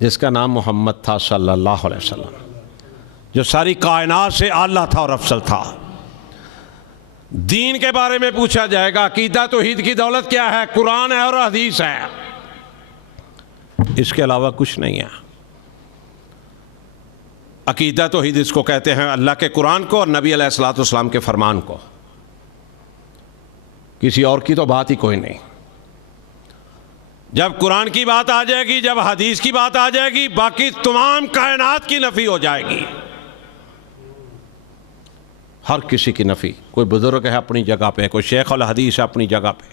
जिसका नाम मोहम्मद था सल्लल्लाहु अलैहि वसल्लम, जो सारी कायनात से आला था और अफसल था। दीन के बारे में पूछा जाएगा, अकीदा तौहीद की दौलत क्या है? कुरान है और हदीस है, इसके अलावा कुछ नहीं है। अकीदा तौहीद इसको कहते हैं, अल्लाह के कुरान को और नबी अलैहिस्सलाम के फरमान को। किसी और की तो बात ही कोई नहीं। जब कुरान की बात आ जाएगी, जब हदीस की बात आ जाएगी, बाकी तमाम कायनात की नफी हो जाएगी। हर किसी की नफी। कोई बुजुर्ग है अपनी जगह पे, कोई शेख अल हदीस है अपनी जगह पे,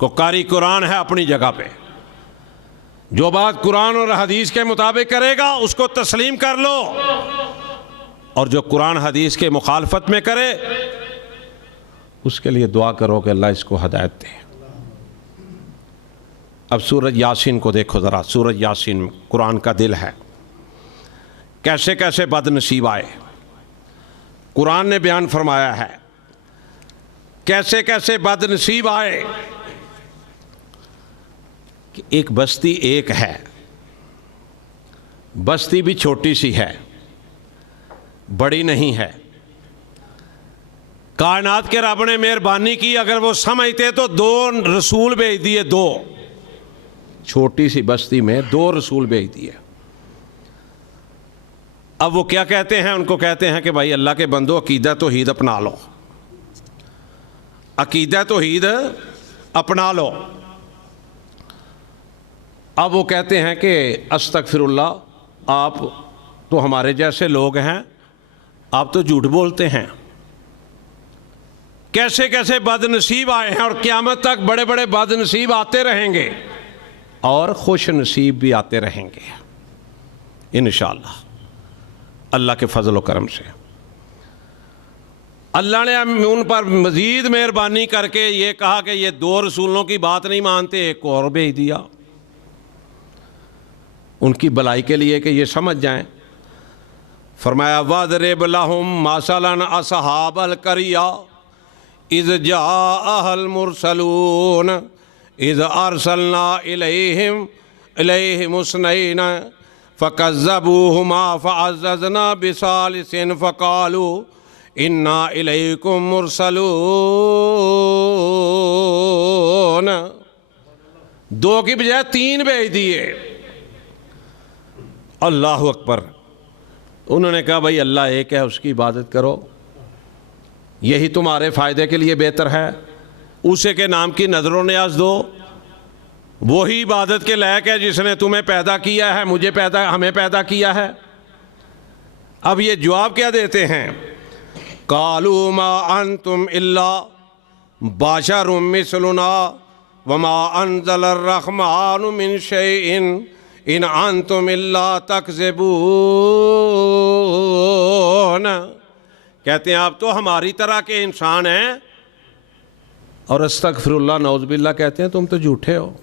कोई कारी कुरान है अपनी जगह पे। जो बात कुरान और हदीस के मुताबिक करेगा उसको तस्लीम कर लो, और जो कुरान हदीस के मुखालफत में करे उसके लिए दुआ करो कि अल्लाह इसको हदायत दे। अब सूरज यासीन को देखो ज़रा। सूरज यासीन कुरान का दिल है। कैसे कैसे बदनसीब आए, कुरान ने बयान फरमाया है। कैसे कैसे बदनसीब आए कि एक बस्ती एक है, बस्ती भी छोटी सी है, बड़ी नहीं है। कायनात के रब ने मेहरबानी की, अगर वो समझते तो 2 रसूल भेज दिए। 2 छोटी सी बस्ती में 2 रसूल भेज दिए। अब वो क्या कहते हैं? उनको कहते हैं कि भाई अल्लाह के बंदो अकीदा तौहीद अपना लो, अकीदा तौहीद अपना लो। अब वो कहते हैं कि अस्तगफिरुल्लाह, आप तो हमारे जैसे लोग हैं, आप तो झूठ बोलते हैं। कैसे कैसे बदनसीब आए हैं, और क़यामत तक बड़े बड़े बदनसीब आते रहेंगे और खुश नसीब भी आते रहेंगे इंशाअल्लाह, अल्लाह के फजल व करम से। अल्लाह ने उन पर मज़ीद मेहरबानी करके ये कहा कि ये 2 रसूलों की बात नहीं मानते, एक और भेज दिया उनकी भलाई के लिए कि ये समझ जाएं। फरमाया वज़रिब लहुम मसलन असहाबल करिया इज़ जाअहल मुरसलून इज़ अरसलना इलैहिम उसनैन फ़कज़्ज़बूहुमा फ़अज़्ज़ज़ना बिसालिसिन फ़क़ालू इन्ना इलैकुम मुरसलून। 2 की बजाय 3 भेज दिए। अल्लाह अकबर। उन्होंने कहा भाई अल्लाह एक है, उसकी इबादत करो, यही तुम्हारे फ़ायदे के लिए बेहतर है। उसे के नाम की नज़र न्याज दो, वही इबादत के लायक है जिसने तुम्हें पैदा किया है, हमें पैदा किया है। अब ये जवाब क्या देते हैं? कालू मा अंतुम इल्ला बाशरुम मिसलुना वमा अंज़लर रहमानु मिन शैइन इन अंतुम इल्ला तकज़िबून। कहते हैं आप तो हमारी तरह के इंसान हैं, और अस्तगफिरुल्लाह नौज़ुबिल्लाह कहते हैं तुम तो झूठे हो।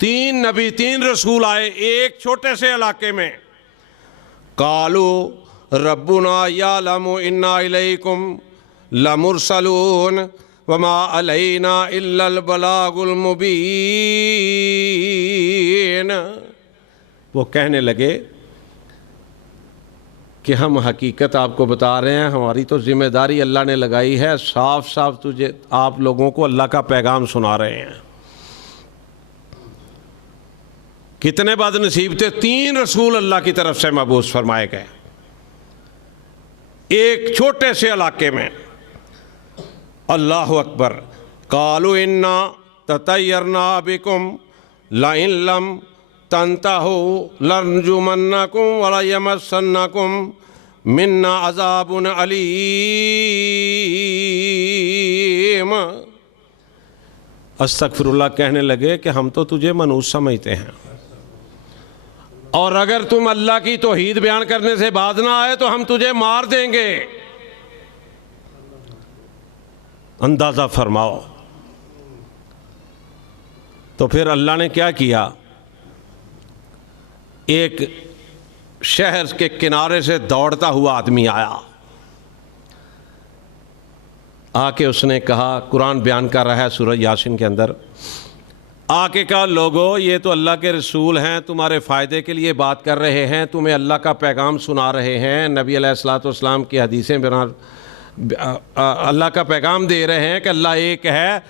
3 नबी 3 रसूल आए एक छोटे से इलाके में। कालू रब्बुना यालमु इन्ना इलैकुम लमुरसलून वमा अलैना इल्लल बलागुल मुबीन। वो कहने लगे कि हम हकीकत आपको बता रहे हैं, हमारी तो जिम्मेदारी अल्लाह ने लगाई है, साफ साफ तुझे आप लोगों को अल्लाह का पैगाम सुना रहे हैं। कितने बदनसीब थे, 3 रसूल अल्लाह की तरफ से मबूस फरमाए गए एक छोटे से इलाके में। अल्लाह अकबर। कालू इन्ना ततय्यरना बिकुम लाइन लम तंतहु लरजुमन्नकुम वला यमस्सन्नकुम मिन्ना अज़ाबुन अलीम। अस्तगफिरुल्लाह कहने लगे कि हम तो तुझे मनूस समझते हैं, और अगर तुम अल्लाह की तौहीद बयान करने से बाज ना आए तो हम तुझे मार देंगे। अंदाज़ा फरमाओ। तो फिर अल्लाह ने क्या किया, एक शहर के किनारे से दौड़ता हुआ आदमी आया, आके उसने कहा, कुरान बयान कर रहा है सूरह यासीन के अंदर, आके कहा लोगो ये तो अल्लाह के रसूल हैं, तुम्हारे फ़ायदे के लिए बात कर रहे हैं, तुम्हें अल्लाह का पैगाम सुना रहे हैं, नबी अलैहिस्सलाम की हदीसें बना अल्लाह का पैगाम दे रहे हैं कि अल्लाह एक है,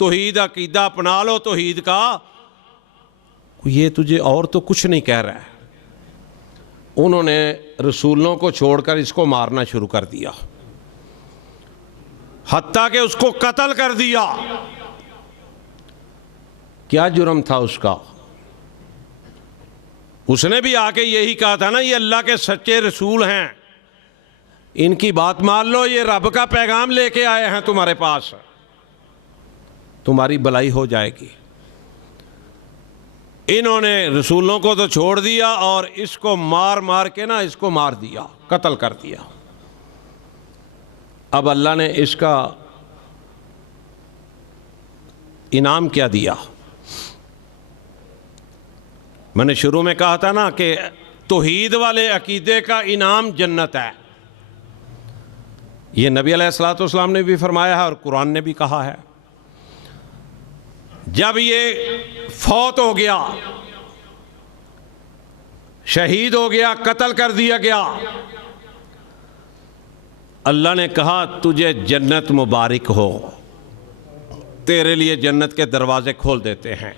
तौहीद अकीदा अपना लो तौहीद का। ये तुझे और तो कुछ नहीं कह रहा है। उन्होंने रसूलों को छोड़कर इसको मारना शुरू कर दिया, हत्ता कि उसको कत्ल कर दिया। क्या जुर्म था उसका? उसने भी आके यही कहा था ना, ये अल्लाह के सच्चे रसूल हैं, इनकी बात मान लो, ये रब का पैगाम लेके आए हैं तुम्हारे पास, तुम्हारी भलाई हो जाएगी। इन्होंने रसूलों को तो छोड़ दिया और इसको मार मार के ना इसको मार दिया, कत्ल कर दिया। अब अल्लाह ने इसका इनाम क्या दिया? मैंने शुरू में कहा था ना कि तौहीद वाले अकीदे का इनाम जन्नत है। ये नबी अलैहिस्सलाम ने भी फरमाया है और कुरान ने भी कहा है। जब ये फौत हो गया, शहीद हो गया, कत्ल कर दिया गया, अल्लाह ने कहा तुझे जन्नत मुबारक हो, तेरे लिए जन्नत के दरवाजे खोल देते हैं।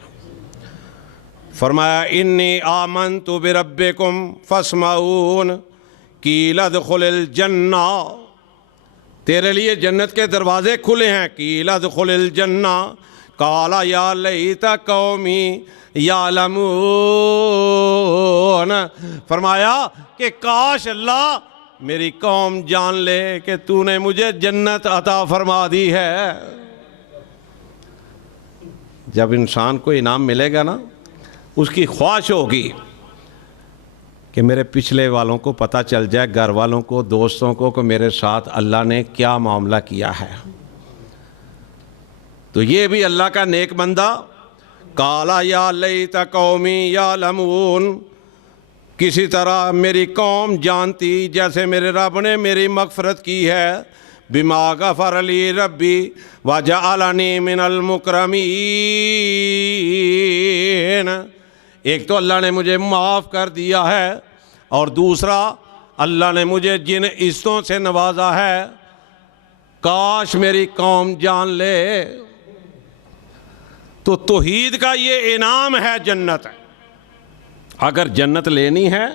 फरमाया इन्नी आमनतु बिरब्बिकुम फस्माऊन कील दुखुलिल जन्ना, तेरे लिए जन्नत के दरवाजे खुले हैं। कील दुखुलिल जन्ना काला या लैता कौमी यालमून, फरमाया कि काश अल्लाह मेरी कौम जान ले कि तूने मुझे जन्नत अता फरमा दी है। जब इंसान को इनाम मिलेगा ना, उसकी ख्वाहिश होगी कि मेरे पिछले वालों को पता चल जाए, घर वालों को, दोस्तों को, कि मेरे साथ अल्लाह ने क्या मामला किया है। तो ये भी अल्लाह का नेक बंदा, काला या लैता कौमी यालमून, किसी तरह मेरी कौम जानती जैसे मेरे रब ने मेरी मगफरत की है। बिमा गफर अली रब्बी वजअलनी मिनल मुकरमीन, एक तो अल्लाह ने मुझे माफ़ कर दिया है, और दूसरा अल्लाह ने मुझे जिन इज़्ज़तों से नवाजा है, काश मेरी कौम जान ले। तो तौहीद का ये इनाम है जन्नत। अगर जन्नत लेनी है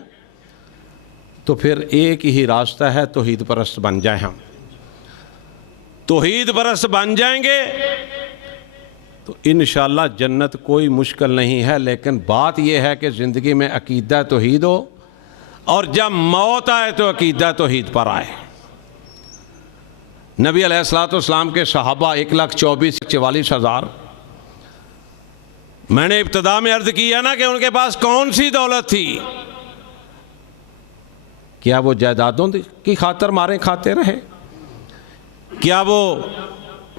तो फिर एक ही रास्ता है, तौहीद परस्त बन जाए। हम तौहीद परस्त बन जाएंगे तो इंशाअल्लाह जन्नत कोई मुश्किल नहीं है। लेकिन बात यह है कि ज़िंदगी में अकीदा तौहीद हो, और जब मौत आए तो अकीदा तौहीद पर आए। नबी अलैहिस्सलाम के सहाबा 1,24,44,000। मैंने इब्तिदा में अर्ज़ किया ना कि उनके पास कौन सी दौलत थी? क्या वो जायदादों की खातर मारे खाते रहे? क्या वो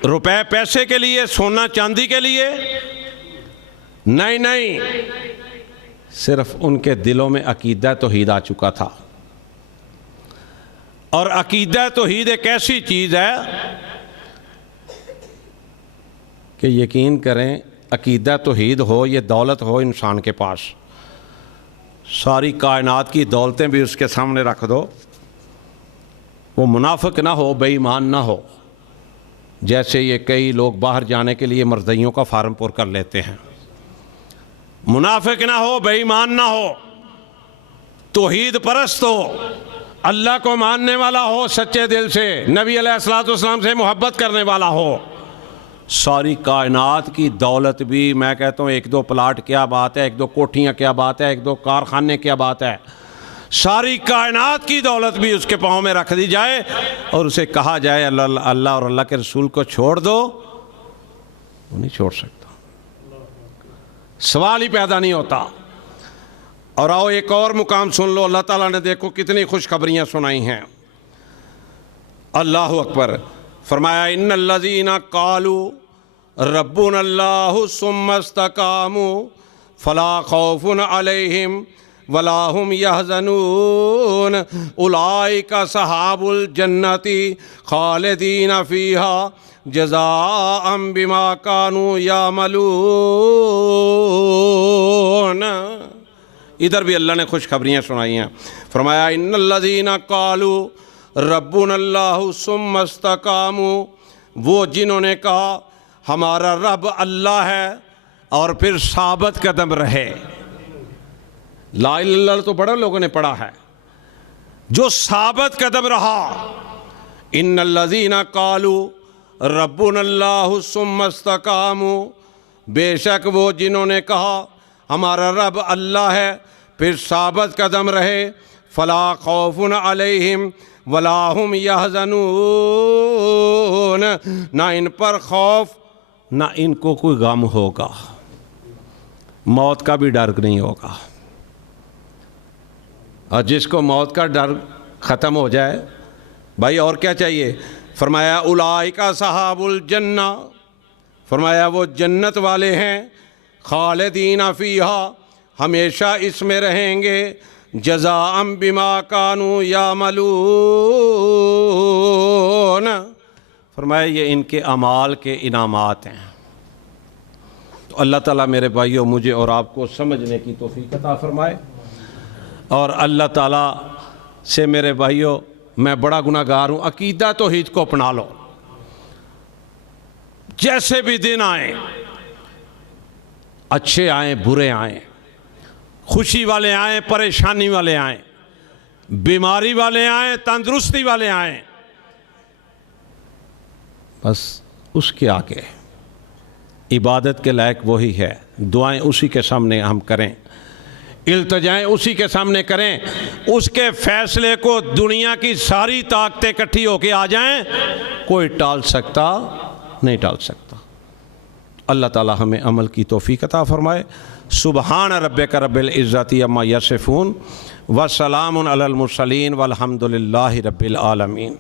रुपए पैसे के लिए, सोना चांदी के लिए? नहीं नहीं, सिर्फ उनके दिलों में अकीदा तौहीद आ चुका था। और अकीदा तौहीद एक ऐसी चीज़ है कि यकीन करें, अकीदा तौहीद हो, ये दौलत हो इंसान के पास, सारी कायनात की दौलतें भी उसके सामने रख दो, वो मुनाफिक ना हो, बेईमान ना हो। जैसे ये कई लोग बाहर जाने के लिए मर्ज़इयों का फार्म पुर कर लेते हैं। मुनाफिक ना हो, बेईमान ना हो, तौहीद परस्त हो, अल्लाह को मानने वाला हो सच्चे दिल से, नबी अलैहिस्सलाम से मोहब्बत करने वाला हो। सारी कायनात की दौलत भी, मैं कहता हूँ 1-2 प्लाट क्या बात है, 1-2 कोठियाँ क्या बात है, 1-2 कारखाने क्या बात है, सारी कायनात की दौलत भी उसके पाँव में रख दी जाए और उसे कहा जाए अल्लाह और अल्लाह के रसूल को छोड़ दो, वो नहीं छोड़ सकता, सवाल ही पैदा नहीं होता। और आओ एक और मुकाम सुन लो, अल्लाह ताला ने देखो कितनी खुशखबरियाँ सुनाई हैं। अल्लाह अकबर, फरमाया इन्नल्लज़ीना क़ालू रब्बुनल्लाहु सुम्मा इस्तक़ामू फ़ला खौफ़ुन अलैहिम वला हुम यहज़नून उलाइका सहाबुल जन्नति खालिदीना फ़ीहा जज़ाअम बिमा कानू यामलून। इधर भी अल्लाह ने खुशखबरियाँ सुनाई हैं। फरमाया इन्नल्लज़ीना क़ालू रब्बुनल्लाहु सुम्मा इस्तक़ामू, वो जिन्होंने कहा हमारा रब अल्लाह है और फिर साबित कदम रहे। ला इलाहा इल्लल्लाह तो बड़ा लोगों ने पढ़ा है, जो साबित कदम रहा। इन्नल्लज़ीना क़ालू रब्बुनल्लाहु सुम्मा इस्तक़ामू, बेशक वो जिन्होंने कहा हमारा रब अल्लाह है फिर साबित कदम रहे। फ़ला खौफ़ुन अलैहिम वला हुम यहज़नून, ना इन पर खौफ ना इनको कोई गम होगा, मौत का भी डर नहीं होगा। और जिसको मौत का डर ख़त्म हो जाए भाई और क्या चाहिए। फरमाया उलाइका सहाबुल जन्ना, फरमाया वो जन्नत वाले हैं, खालिदीना फ़ीहा, हमेशा इसमें रहेंगे, जज़ाअम बिमा कानू यामलून, फरमाया ये इनके अमाल के इनामात हैं। तो अल्लाह ताला मेरे भाइयों मुझे और आपको समझने की तौफीक अता फरमाए। और अल्लाह ताला से मेरे भाइयों मैं बड़ा गुनाहगार हूँ, अकीदा तौहीद को अपना लो। जैसे भी दिन आए, अच्छे आए बुरे आए, खुशी वाले आए परेशानी वाले आए, बीमारी वाले आए तंदुरुस्ती वाले आए, बस उसके आगे इबादत के लायक वही है। दुआएं उसी के सामने हम करें, इल्तिजाएं उसी के सामने करें, उसके फैसले को दुनिया की सारी ताकतें इकट्ठी होके आ जाएं, कोई टाल सकता नहीं, टाल सकता। अल्लाह ताला हमें अमल की तौफीक अता फरमाए। सुबहान रब्बिका रब्बिल इज़्ज़ति अम्मा यसिफून व सलामुन अलल मुरसलीन वल्हम्दुलिल्लाहि रब्बिल आलमीन।